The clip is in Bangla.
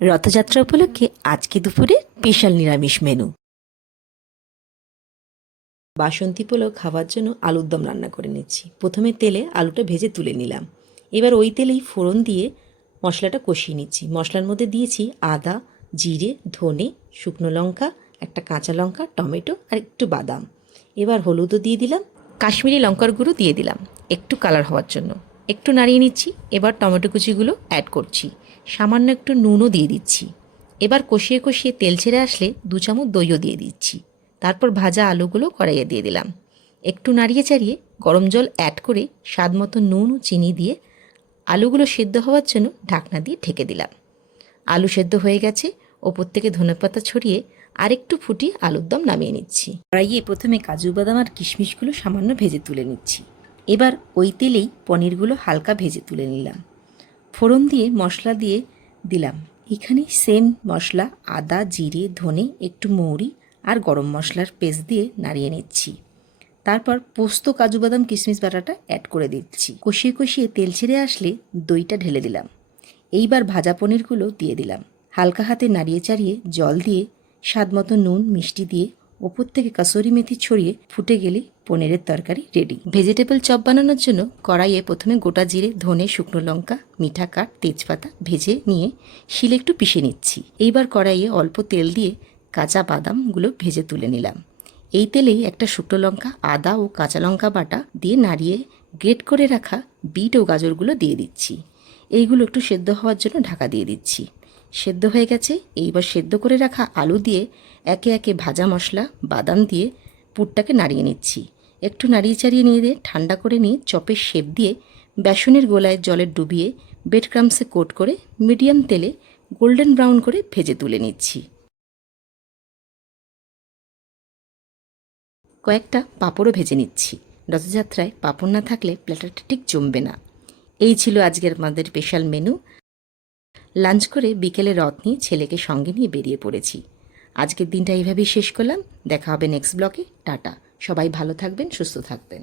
রথযাত্রা উপলক্ষে আজকে দুপুরে স্পেশাল নিরামিষ মেনু। বাসন্তী পোলাও খাওয়ার জন্য আলুর দম রান্না করে নিচ্ছি। প্রথমে তেলে আলুটা ভেজে তুলে নিলাম। এবার ওই তেলেই ফোড়ন দিয়ে মশলাটা কষিয়ে নিচ্ছি। মশলার মধ্যে দিয়েছি আদা, জিরে, ধনে, শুকনো লঙ্কা, একটা কাঁচা লঙ্কা, টমেটো আর একটু বাদাম। এবার হলুদও দিয়ে দিলাম, কাশ্মীরি লঙ্কার গুঁড়ো দিয়ে দিলাম একটু কালার হওয়ার জন্য। একটু নাড়িয়ে নিচ্ছি। এবার টমেটো কুচিগুলো অ্যাড করছি, সামান্য একটু নুনও দিয়ে দিচ্ছি। এবার কষিয়ে কষিয়ে তেল ছেড়ে আসলে 2 চামচ দইও দিয়ে দিচ্ছি। তারপর ভাজা আলুগুলো কড়াইয়ে দিয়ে দিলাম। একটু নাড়িয়ে চাড়িয়ে গরম জল অ্যাড করে স্বাদ মতো নুন ও চিনি দিয়ে আলুগুলো সেদ্ধ হওয়ার জন্য ঢাকনা দিয়ে ঢেকে দিলাম। আলু সেদ্ধ হয়ে গেছে। ওপর থেকে ধনেপাতা ছড়িয়ে আরেকটু ফুটিয়ে আলুর দম নামিয়ে নিচ্ছি। কড়াইয়ে প্রথমে কাজু বাদাম আর কিশমিশগুলো সামান্য ভেজে তুলে নিচ্ছি। এবার ওই তেলেই পনিরগুলো হালকা ভেজে তুলে নিলাম। ফোড়ন দিয়ে মশলা দিয়ে দিলাম। এখানে সেম মশলা আদা, জিরে, ধনে, একটু মৌরি আর গরম মশলার পেস্ট দিয়ে নাড়িয়ে নিচ্ছি। তারপর পোস্ত, কাজু বাদাম, কিশমিশ বাটাটা অ্যাড করে দিচ্ছি। কষিয়ে কষিয়ে তেল ছেড়ে আসলে দইটা ঢেলে দিলাম। এইবার ভাজা পনিরগুলো দিয়ে দিলাম। হালকা হাতে নাড়িয়ে চাড়িয়ে জল দিয়ে স্বাদ মতো নুন মিষ্টি দিয়ে ওপর থেকে কাসুরি মেথি ছড়িয়ে ফুটে গেলে পনিরের তরকারি রেডি। ভেজিটেবল চপ বানানোর জন্য কড়াইয়ে প্রথমে গোটা জিরে, ধনে, শুকনো লঙ্কা, মিঠা কাঠ, তেজপাতা ভেজে নিয়ে শিলে একটু পিষে নিচ্ছি। এইবার কড়াইয়ে অল্প তেল দিয়ে কাঁচা বাদামগুলো ভেজে তুলে নিলাম। এই তেলেই একটা শুকনো লঙ্কা, আদা ও কাঁচা লঙ্কা বাটা দিয়ে নাড়িয়ে গ্রেট করে রাখা বিট ও গাজরগুলো দিয়ে দিচ্ছি। এইগুলো একটু সেদ্ধ হওয়ার জন্য ঢাকা দিয়ে দিচ্ছি। সেদ্ধ হয়ে গেছে। এইবার সেদ্ধ করে রাখা আলু দিয়ে একে একে ভাজা মশলা, বাদাম দিয়ে পুরটাকে নাড়িয়ে নিচ্ছি। একটু নাড়িয়ে চাড়িয়ে নিয়ে দিয়ে ঠান্ডা করে নিয়ে চপের শেপ দিয়ে বেসনের গোলায় জলে ডুবিয়ে ব্রেড ক্রাম্বসে কোট করে মিডিয়াম তেলে গোল্ডেন ব্রাউন করে ভেজে তুলে নিচ্ছি। কয়েকটা পাঁপড়ও ভেজে নিচ্ছি। রথযাত্রায় পাঁপড় না থাকলে প্ল্যাটারটা ঠিক জমবে না। এই ছিল আজকের আমাদের স্পেশাল মেনু। লাঞ্চ করে বিকেলে রথ নিয়ে ছেলেকে সঙ্গে নিয়ে বেরিয়ে পড়েছি। আজকের দিনটা এইভাবেই শেষ করলাম। দেখা হবে নেক্সট ব্লগে। টাটা। সবাই ভালো থাকবেন, সুস্থ থাকবেন।